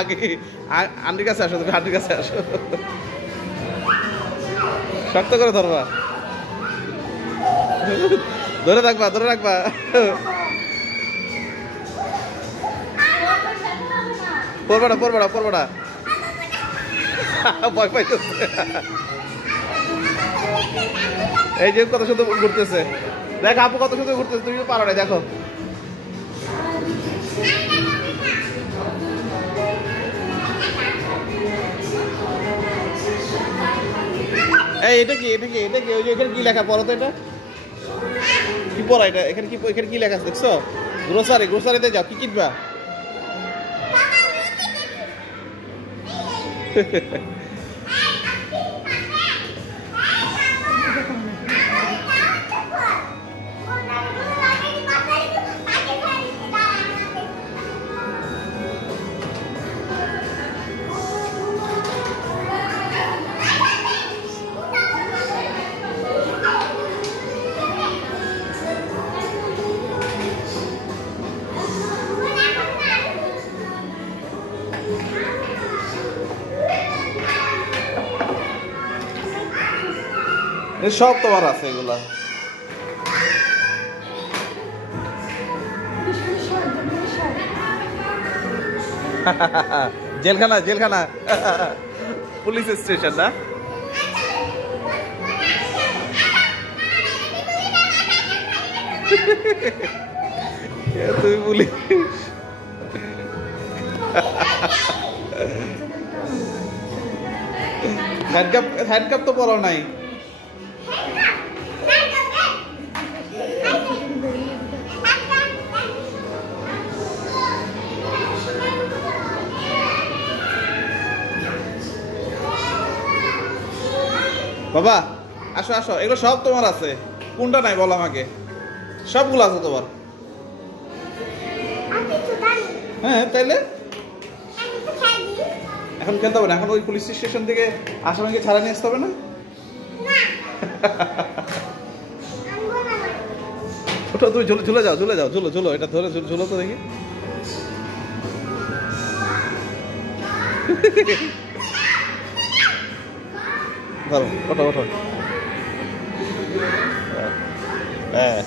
আগে আন্টির কাছে আসো, তুমি আন্টির কাছে আসো, শক্ত করে ধরবা, ধরে রাখবা, ধরে রাখবা। পড়বা না, পড়বা না, পড়বা না, ভয় পাইতেছে। এই যে কত সুন্দর ঘুরতেছে, দেখ আপু কত সুন্দর ঘুরতেছে, তুমি পারো না, দেখো। এই এটা কি, এটা কি, এটা কি? ওই যে এখানে কি লেখা, পড়ো তো, এটা কি পড়া? এটা এখানে কি, এখানে কি লেখা আছে দেখছো? গ্রোসারি, গ্রোসারিতে যাও, কি কিনবা? সব তোমার আছে এগুলা। জেলখানা, জেলখানা, পুলিশ স্টেশন না? তুমি পুলিশ। হ্যান্ডকাপ, হ্যান্ডকাপ তো পরো নাই। বাবা আসো, আসো, এগুলো সব তোমার আছে, কোনটা নাই বলো আমাকে? সবগুলো আছে তোমার। হ্যাঁ তাইলে এখন খেলতে হবে না, এখন ওই পুলিশ স্টেশন থেকে আসামিকে ছাড়া নিয়ে আসতে হবে না? ওটা তুমি ঝুলে যাও, ঝুলে যাও, ঝুলো, ঝুলো, এটা ধরে ঝুলো তো দেখি। ধরো, ওঠো, ওঠো। হ্যাঁ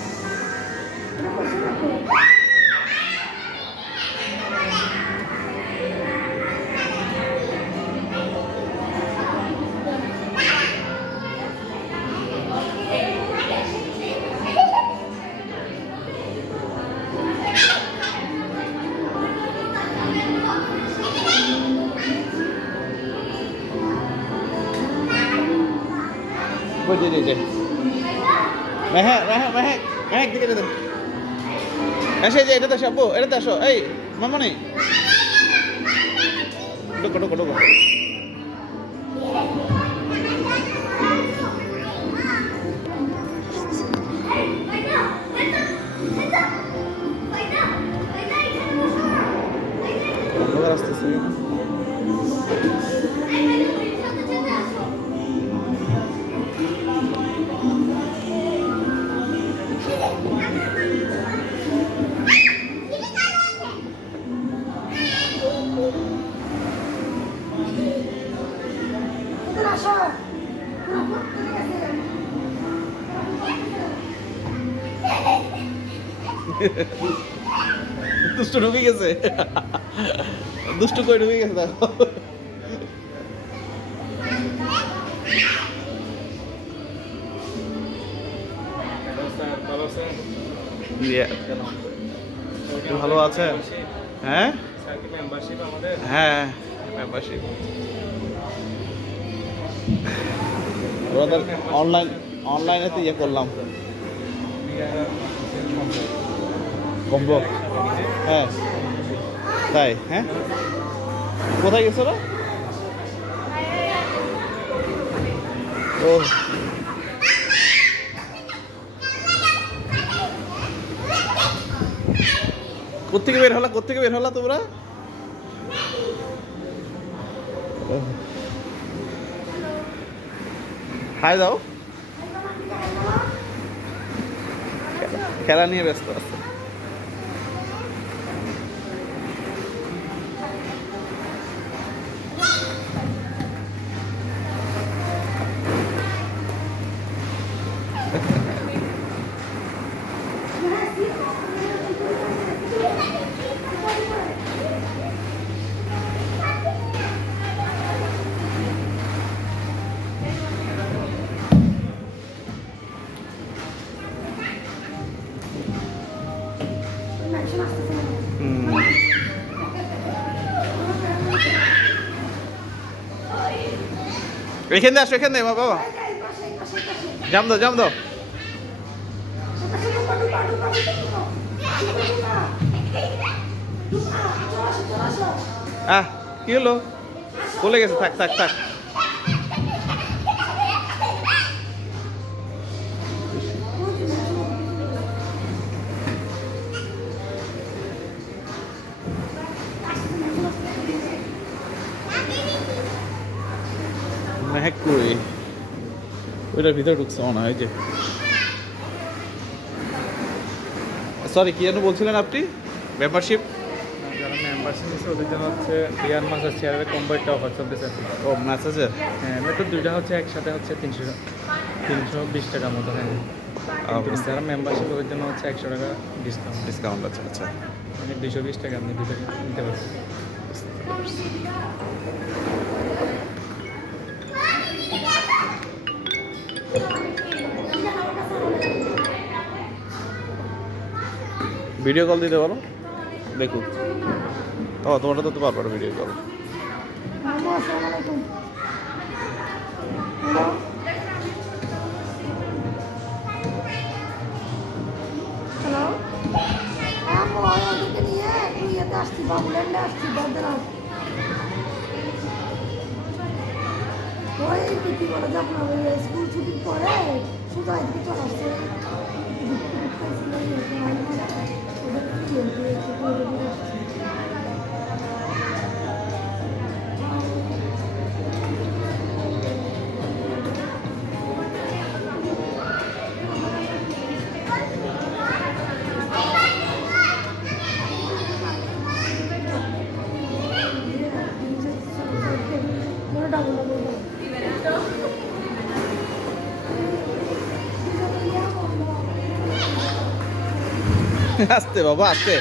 মেহেক, মেহেক, মেহেক, মেহেক দিকে যেতে এসে, যে এটাতে আসো, এটাতে আসো, এই মামনি ঢোকো, ঢোকো, ঢোকো। আসতেছে দুষ্টু ঢুকে গেছে, দুষ্টু কই ঢুকে গেছে দেখো। ভালো আছে? হ্যাঁ হ্যাঁ মেম্বারশিপ অনলাইনেতে ইয়ে করলাম কম্বো। হ্যাঁ তাই? হ্যাঁ কোথায় গেছো রে? ও কোত্থেকে বের হলা, কোত্থেকে বের হলা তোমরা? হাই দাও। খেলা নিয়ে ব্যস্ত আছে। এখানে আসো, এখানে বাবা জাম দাও, জাম দাও। কি হলো? বলে গেছে, থাক থাক থাক। মেহেক কই? ওইটার ভিতরে ঢুকছে মনে হয়। যে সরি, কি যেন বলছিলেন আপনি? মেম্বারশিপ, যারা মেম্বারশিপ নিচ্ছে ওদের জন্য হচ্ছে বিয়ার মাসাজ চেয়ারের কম্বো একটা অফার চলতেছে। ও ম্যাসাজের? হ্যাঁ, তো দুইটা হচ্ছে একসাথে হচ্ছে 320 টাকার মতো। হ্যাঁ, যারা মেম্বারশিপ ওদের জন্য হচ্ছে 100 টাকা ডিসকাউন্ট আছে। আচ্ছা, মানে 220 টাকা আপনি দুটো নিতে পারবেন। ভিডিও কল দিতে পারো, দেখুন। ও তোমরা তো পারবো ভিডিও কল। হ্যালো, ওদেরকে নিয়ে ইয়েতে আসছি, বাবুল্যান্ডে আসছি, বর্ধমান। ওই কি বলে যে আপনার স্কুল ছুটির পরে সোজা এদিকে চলে আসছে। আস্তে বাবা, আস্তে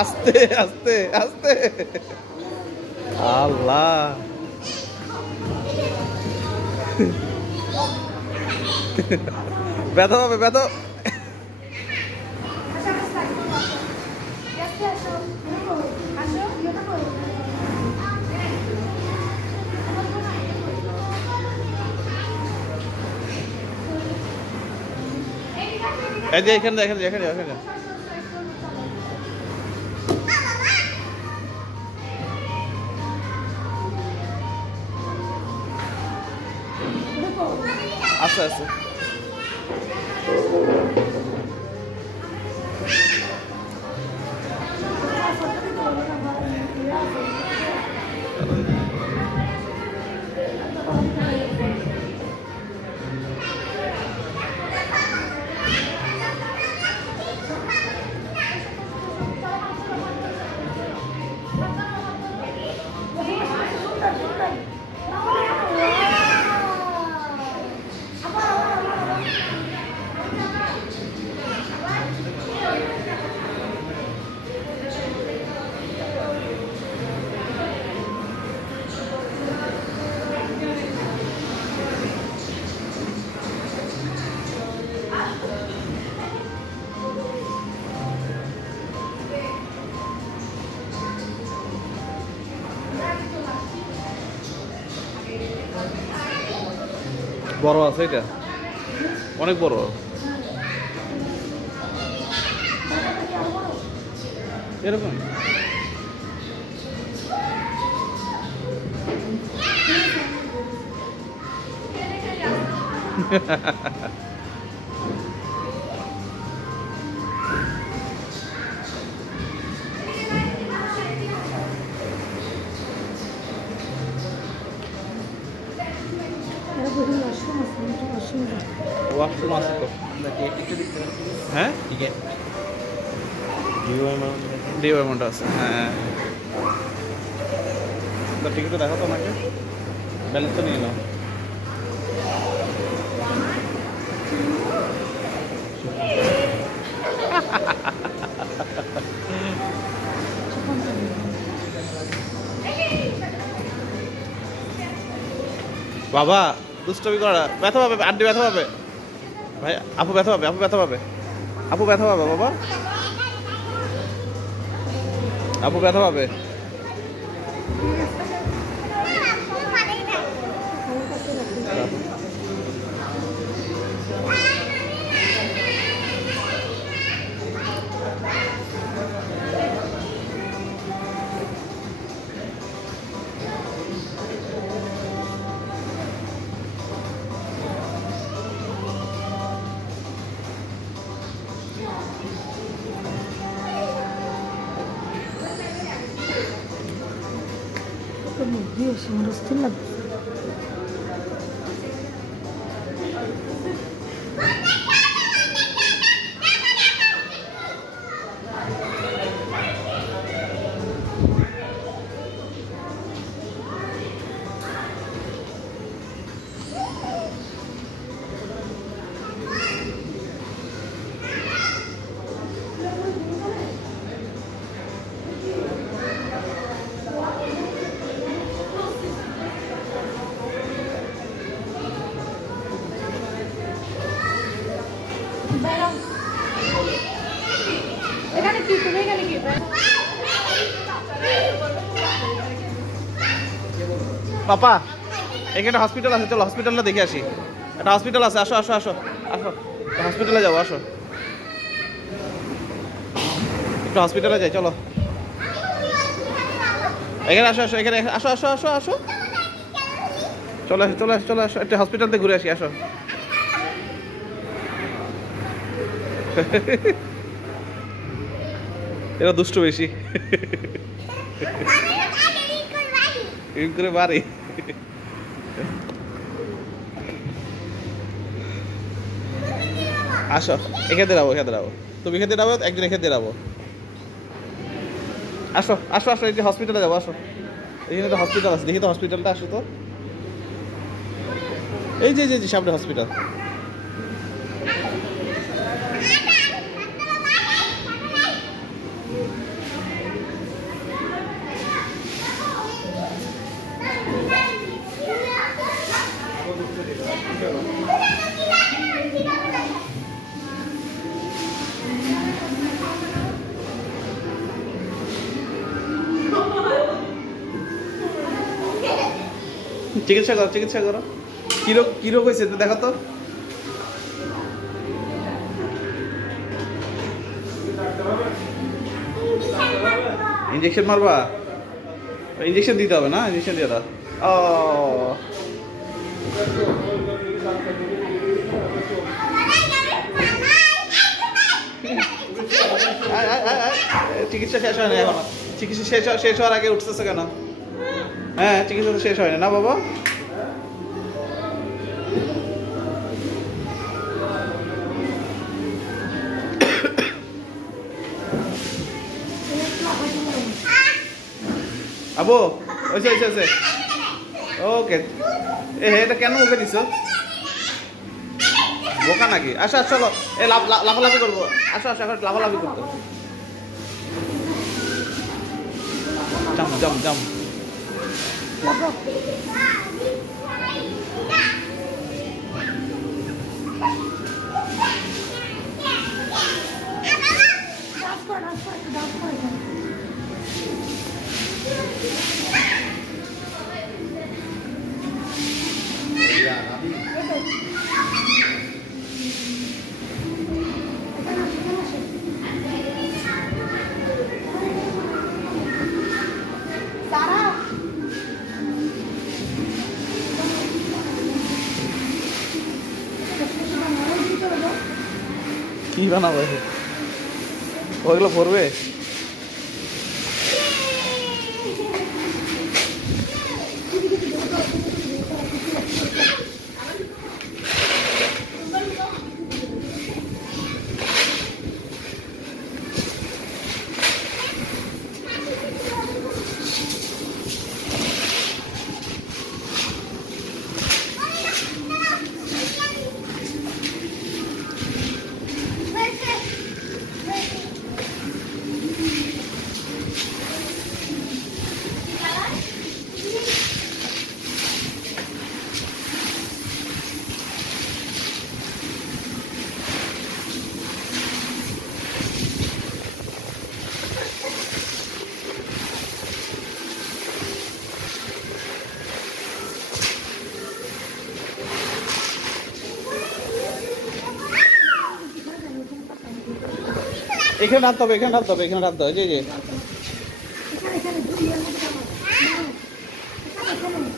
আস্তে আস্তে আস্তে। আল্লাহ, ব্যথা হবে, ব্যথা। এই যে এখানে এখানে এখানে এখানে আস্তে আস্তে। বড় আছে এটা, অনেক বড়। এরকম ওয়াশরুম আছে তো হ্যাঁ ডিও অ্যামাউন্ট আছে হ্যাঁ টিকিটটা দেখো তো আমাকে ব্যালেন্স তো নিয়ে নাও বাবা দুষ্টমি করা ব্যথা পাবে আন্টি ব্যথা পাবে ভাই আপু ব্যথা পাবে আপু ব্যথা পাবে আপু ব্যথা পাবে বাবা আপু ব্যথা পাবে Dios, me lo estoy la... পাপা এখানে হসপিটাল আছে চলো হসপিটালটা দেখে আসি একটা হসপিটাল আছে আসো আসো আসো আসো হসপিটালে যাবো আসো একটু হসপিটালে যাই চলো এখানে আসো আসো এখানে আসো আসো আসো আসো চলে আসো চলে আসো চলে আসো একটা হসপিটাল থেকে ঘুরে আসি আসো এরা দুষ্ট বেশি করে বাড়ি আসো এখানে দাঁড়াবো তুমি এখানে দাঁড়াবো একজন এখানে দাঁড়াবো আসো আসো আসো এই যে হসপিটালে যাবো আসো এখানে তো হসপিটাল আছে দেখি তো হসপিটালটা আসো তো এই যে সামনে হসপিটাল চিকিৎসা করো কি রোগ হয়েছে দেখো তো ইঞ্জেকশন মারবা ইঞ্জেকশন দিতে হবে না ইঞ্জেকশন দিয়ে দাও ও চিকিৎসা শেষ হয়নি এখন চিকিৎসা শেষ হওয়ার আগে উঠতেছে কেন হ্যাঁ চিকিৎসা তো শেষ হয়নি না বাবা আবু হয়েছে ওকে এটা কেন মুখে দিছ বোকা নাকি আসো আসো চলো এ লাফালাফি করবো আসো আসো এখন লাফালাফি করতো জাম কি বানাবো ওইগুলো পড়বে এখানে রাখতে হবে, এখানে রাখতে হবে, এখানে রাখতে হবে। জি জি এখানে এখানে দুইয়ের মধ্যে নামাও। এখানে এখানে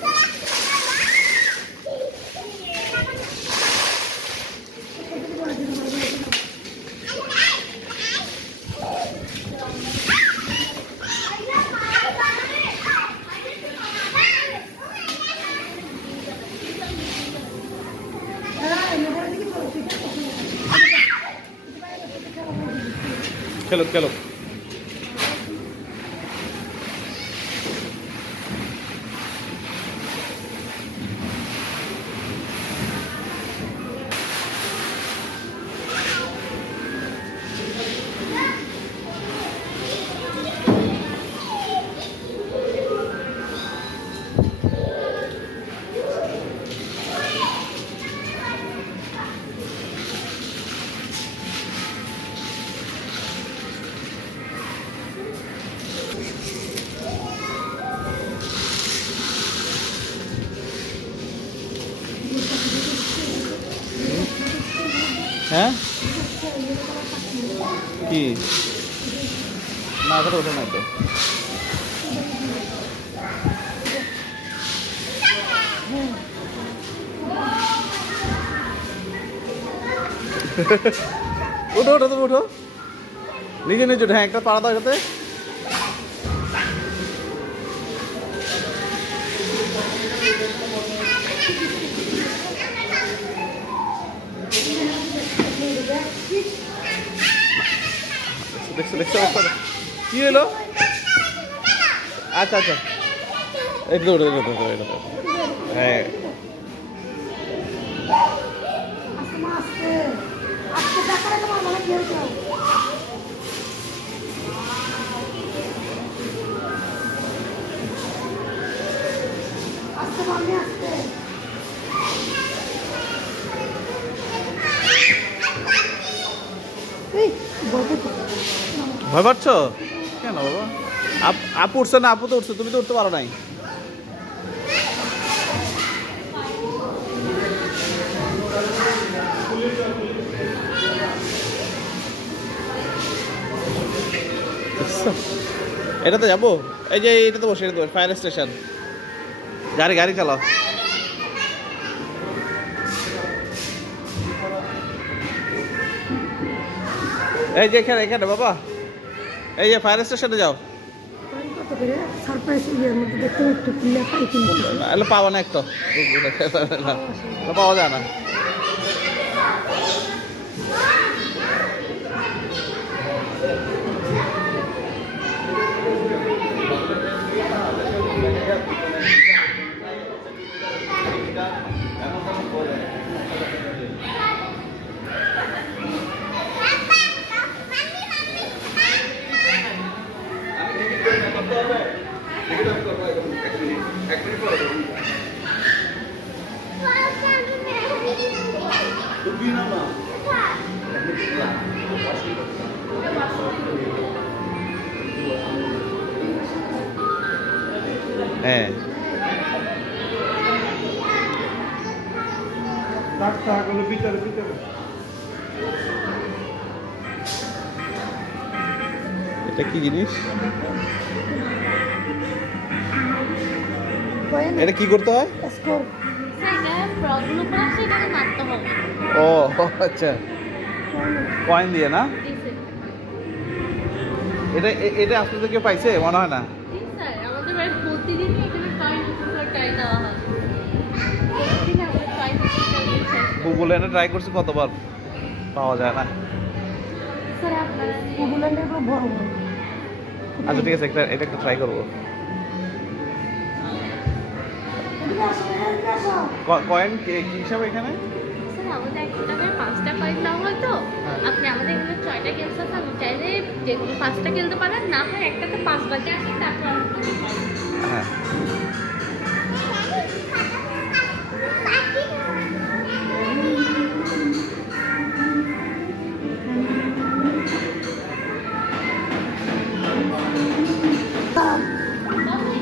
খেলো খেলো। হ্যাঁ কি না ওটা ওঠে না তো। উঠো ওঠো তুমি উঠো, নিজে নিজে উঠো। হ্যাঁ একটা পাড়া দাও এটাতে। দেখছো দেখছো কি হলো? আচ্ছা আচ্ছা একটু উঠে উঠে। হ্যাঁ আস্তে আস্তে টাকা তোমার মানে কি হয়েছে? আস্তে মামনি আস্তে। এই ভয় পাচ্ছ কেন বাবা? আপু উঠছে না? আপু তো উঠছে, তুমি তো উঠতে পারো নাই। এটাতে যাবো? এই যে এটাতে বসে, এটাতে বসে, ফায়ার স্টেশন। গাড়ি গাড়ি চালাও। এই যে এখানে এখানে বাবা, এই যে ফায়ার স্টেশনে যাও। কত করে সারপ্রাইজ ইয়ের মধ্যে দেখতে একটু কিনে পাই কিন্তু এলে পাওয়া না একটা, পাওয়া যায় না। হ্যাঁ এটা কি জিনিস? এটা কি করতে হয়? ও আচ্ছা, কয়েন দিয়ে না? এটা এটা আসলে কেউ পাইছে মনে হয় না। গুগলে এনে ট্রাই করছি কতবার, পাওয়া যায় না। আচ্ছা ঠিক আছে, এটা একটা ট্রাই করবো। কয়েন কি হিসাবে এখানে? আমাদের 1 টাকায় 5টা কয়েন দেওয়া হয় তো। আপনি আমাদের এখানে 6টা গেমস আছে, আপনি চাইলে যে কোনো 5টা খেলতে পারেন, না হয় একটাতে 5 বাজে আসে তারপর। হ্যাঁ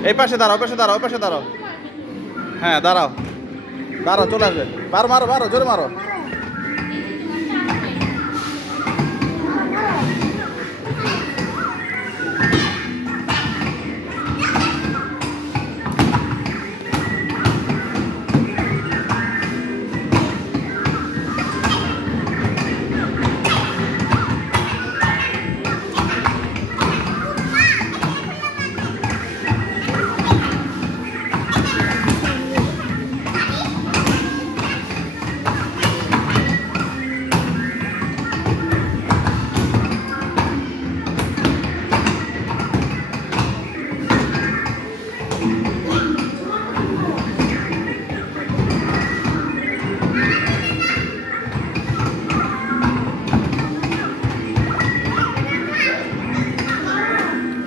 এই পাশে দাঁড়াও, পাশে দাঁড়াও, পাশে দাঁড়াও। হ্যাঁ দাঁড়াও দাঁড়াও, চলে আসবে। মারো মারো মারো, জোরে মারো।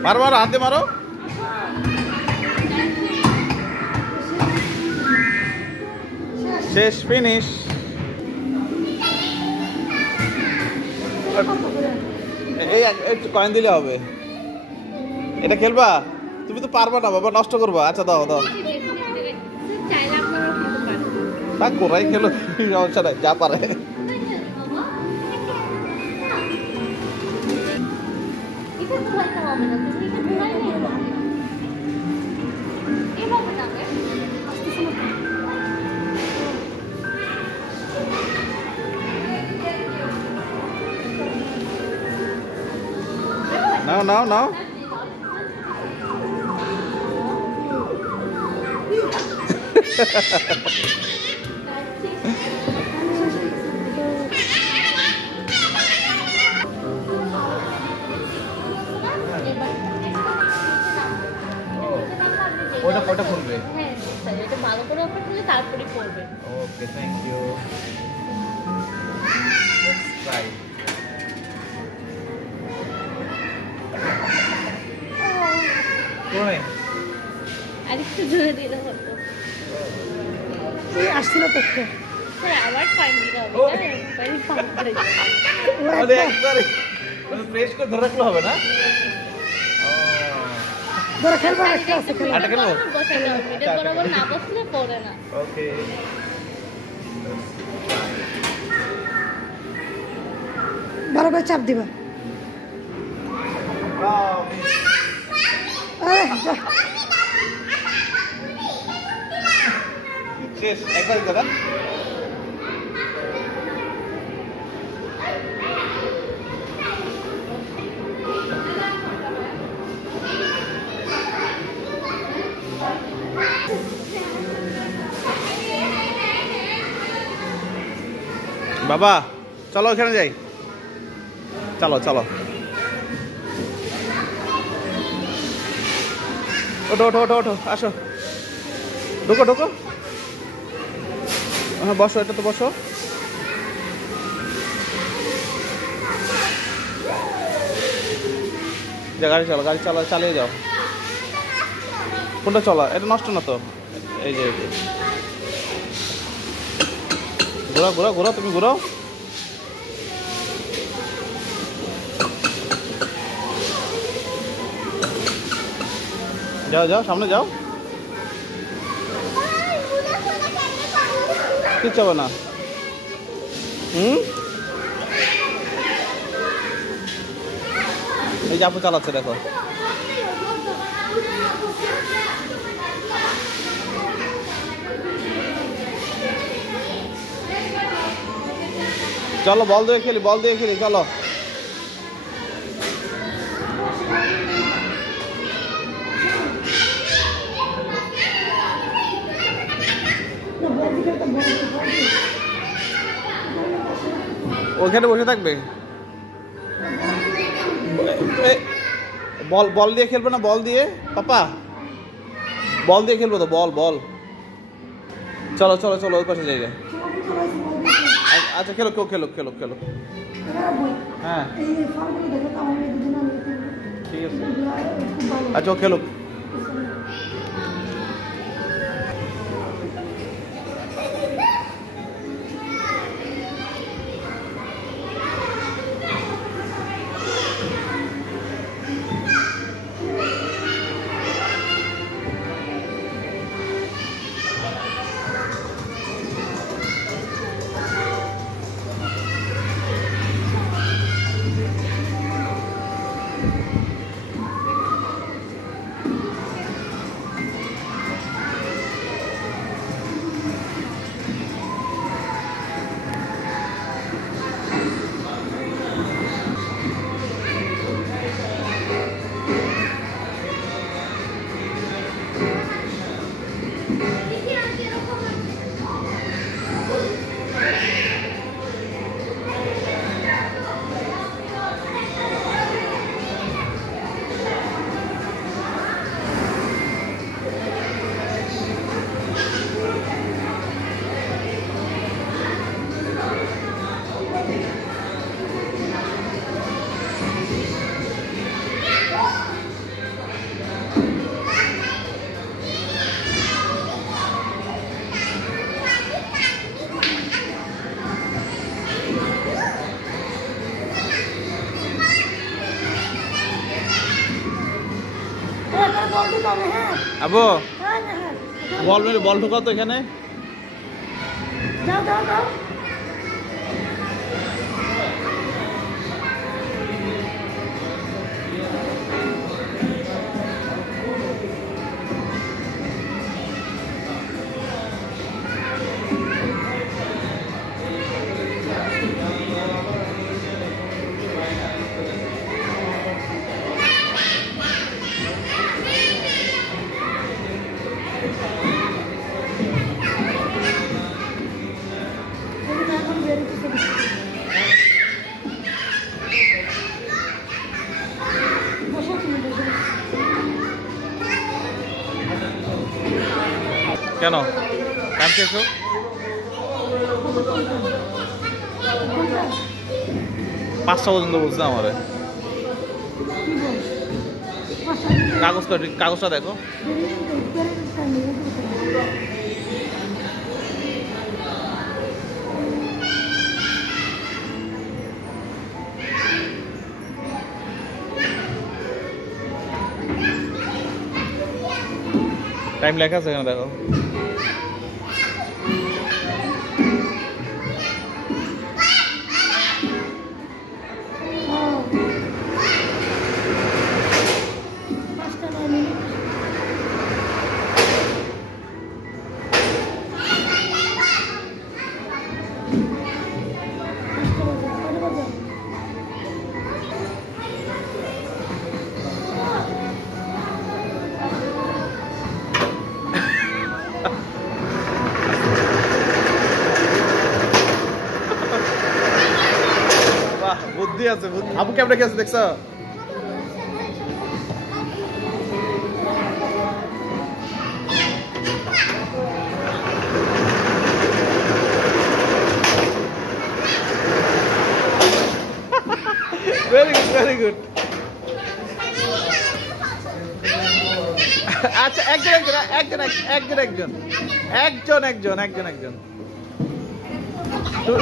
মারো মারো, হাতে মারো। শেষ, ফিনিশ। এই একটু কয়েন দিলে হবে। এটা খেলবা? তুমি তো পারবা না বাবা, নষ্ট করবা। আচ্ছা দাও দাও, চাইলে আপনারা খেতে পারেন। তা কোরাই খেলো, সমস্যা নাই, যা পারে। এটা ঘুরাইতে হবে না, তুমি এটা ঘুরাই নিয়ে যাও। এভাবে যাবে। নাও নাও নাও। ওটা খুলবে। হ্যাঁ স্যার, এটা ভালো করে ওপরে তুলে তারপরে করবে। ওকে, থ্যাংক ইউ। Let's try. কোনে আরেকটু জোরে দিলে হতো। এই আসছিল তো একটা। স্যার আবার কয়েন দিতে হবে, কয়েন পাম্প করে আরে একবারে প্রেস করে ধরে রাখলে হবে না? ধরে খেলবা, একটা আছে খেলা। আটা খেলবো? বসে যাও, মিডল বরাবর না বসলে পড়ে না। ওকে। ভালো করে চাপ দিবা। যা। শেষ, একবার দাদা। বাবা চলো ওখানে যাই, চলো চলো, ওঠো ওঠো ওঠো ওঠো, আসো, ঢোকো ঢোকো। হ্যাঁ বসো, এটা তো বসো। যা, গাড়ি চালো, গাড়ি চালিয়ে যাও। কোনটা চলা? এটা নষ্ট না তো? এই যে ঘোরা ঘোরা ঘোরা, তুমি ঘোরো। যাও যাও, সামনে যাও। কিচ্ছু হবে না। এই যে আপু চালাচ্ছে, দেখো। চলো বল দিয়ে খেলি, বল দিয়ে খেলি, চলো। ওখানে বসে থাকবে। বল বল দিয়ে খেলবে না? বল দিয়ে পাপা, বল দিয়ে খেলবো তো, বল বল। চলো চলো চলো, ওই পাশে জায়গা। আচ্ছা খেলো, কেউ খেলো খেলো খেলো। হ্যাঁ ঠিক আছে, আচ্ছা ও খেলো। হ্যাঁ আবু হ্যাঁ হ্যাঁ বল ঢোকাও তো এখানে। যাও যাও যাও এখন বেরিয়ে বসো তুমি বসো কেন কাম খেয়েছো? 5টা পর্যন্ত বলছে আমারে। কাগজটা দেখো। টাইম লেখা আছে এখানে দেখো। বাহ বুদ্ধি আছে আবু কেমনে গেছে দেখছো? Very good. আচ্ছা একজন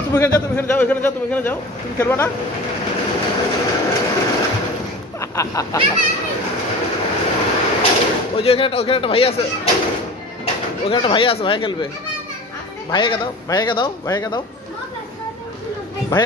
তুমি এখানে যাও তুমি খেলবা না? ওই যে ওখানে একটা ভাই আছে, ভাই খেলবে। ভাইয়াকে দাও ভাই।